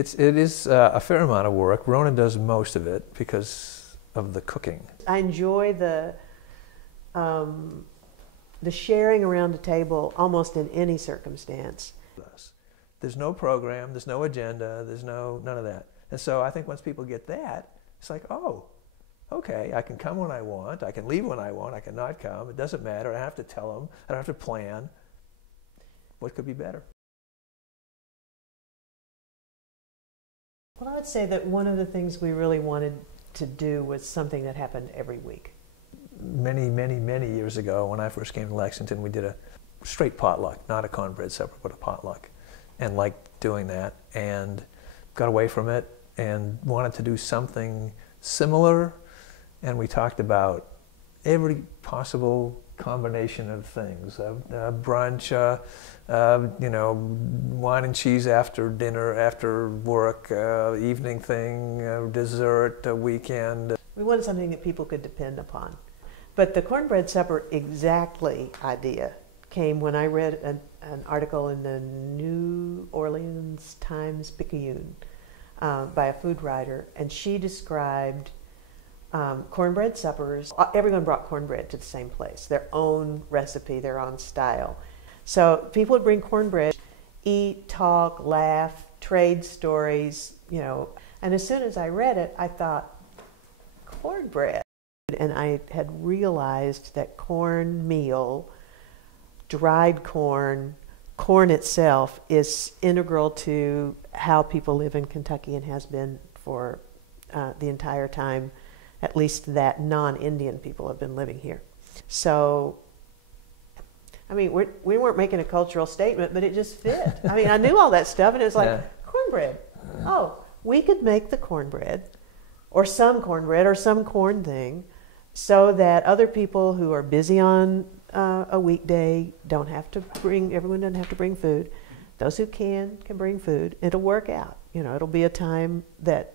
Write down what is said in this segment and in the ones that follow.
It is a fair amount of work. Rona does most of it because of the cooking. I enjoy the sharing around the table almost in any circumstance. There's no program, there's no agenda, there's none of that. And so I think once people get that, it's like, oh, okay, I can come when I want, I can leave when I want, I can not come, it doesn't matter, I don't have to tell them, I don't have to plan. What could be better? Well, I would say that one of the things we really wanted to do was something that happened every week. Many years ago, when I first came to Lexington, we did a straight potluck, not a cornbread supper, but a potluck, and liked doing that, and got away from it and wanted to do something similar, and we talked about every possible combination of things, brunch, wine and cheese after dinner, after work, evening thing, dessert, weekend. We wanted something that people could depend upon. But the cornbread supper exactly idea came when I read an article in the New Orleans Times-Picayune by a food writer, and she described cornbread suppers. Everyone brought cornbread to the same place, their own recipe, their own style. So people would bring cornbread, eat, talk, laugh, trade stories, And as soon as I read it, I thought, cornbread. And I had realized that cornmeal, dried corn, corn itself is integral to how people live in Kentucky and has been for the entire time, at least that non-Indian people have been living here. So, I mean, we weren't making a cultural statement, but it just fit. I mean, I knew all that stuff, and it was like, cornbread. Oh, we could make the cornbread, or some corn thing, so that other people who are busy on a weekday everyone doesn't have to bring food. Those who can bring food. It'll work out. It'll be a time that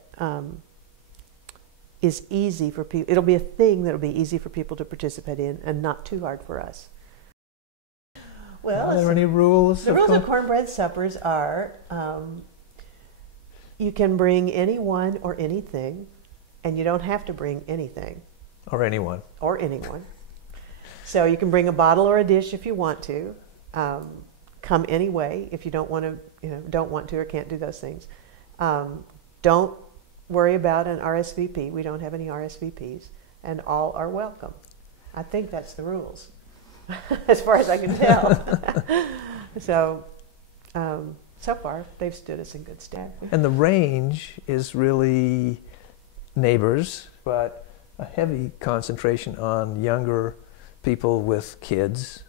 is easy for people. It'll be a thing that'll be easy for people to participate in and not too hard for us. Well, are there any rules? The rules of cornbread suppers are you can bring anyone or anything, and you don't have to bring anything. Or anyone. Or anyone. So you can bring a bottle or a dish if you want to. Come anyway if you don't want to or can't do those things. Don't worry about an RSVP. We don't have any RSVPs, and all are welcome. I think that's the rules, as far as I can tell. So far they've stood us in good stead. And the range is really neighbors, but a heavy concentration on younger people with kids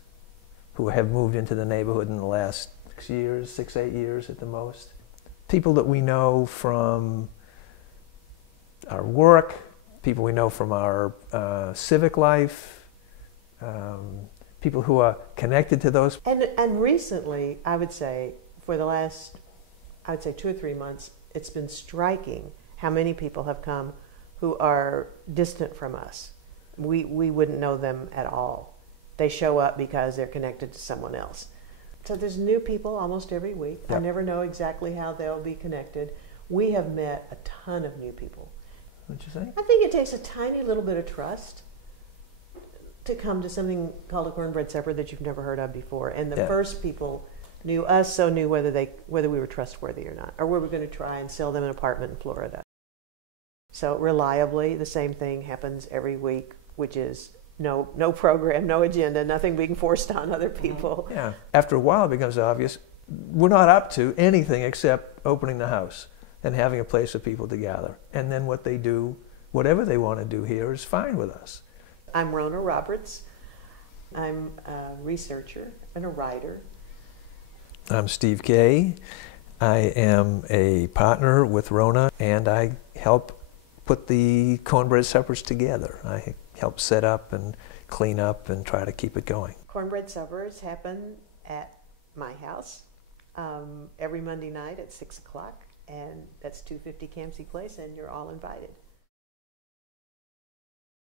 who have moved into the neighborhood in the last 6, 8 years at the most. People that we know from our work, people we know from our civic life, people who are connected to those. And recently, I would say, for the last, 2 or 3 months, it's been striking how many people have come who are distant from us. We wouldn't know them at all. They show up because they're connected to someone else. So there's new people almost every week. Yep. I never know exactly how they'll be connected. We have met a ton of new people. What'd you think? I think it takes a tiny little bit of trust to come to something called a cornbread supper that you've never heard of before. And the first people knew us, so knew whether we were trustworthy or not, or we were going to try and sell them an apartment in Florida. So reliably, the same thing happens every week, which is no program, no agenda, nothing being forced on other people. Yeah. After a while, it becomes obvious we're not up to anything except opening the house and having a place for people to gather. And then what they do, whatever they want to do here, is fine with us. I'm Rona Roberts. I'm a researcher and a writer. I'm Steve Kay. I am a partner with Rona, and I help put the cornbread suppers together. I help set up and clean up and try to keep it going. Cornbread suppers happen at my house every Monday night at 6 o'clock, and that's 250 Campsie Place, and you're all invited.